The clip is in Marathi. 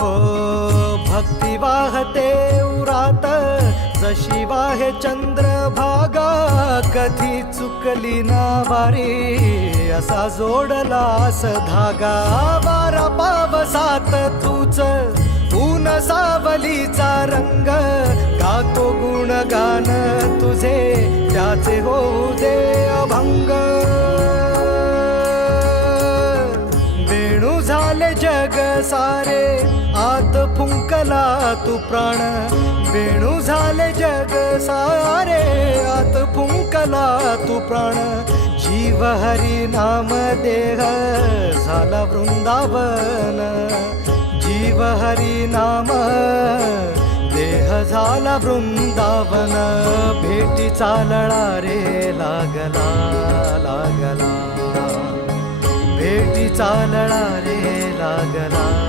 हो भक्ती वाहते उरात जशी वाहे चंद्रभागा, कधी चुकली ना वारी असा जोडलास धागा. वारा पावसात तूच ऊन सावलीचा रंग, गातो गुणगान तुझे त्याचे होऊ दे अभंग. वेणू झाले जग सारे आत फुंकला तू प्राण, वेणू झाले जग सारे आत फुंकला तू प्राण. जीव हरी नाम देह झाला वृंदावन, जीव हरी नाम देह झाला वृंदावन. भेटीचा लळा रे लागला लागला, भेटीचा लळा रे लागला.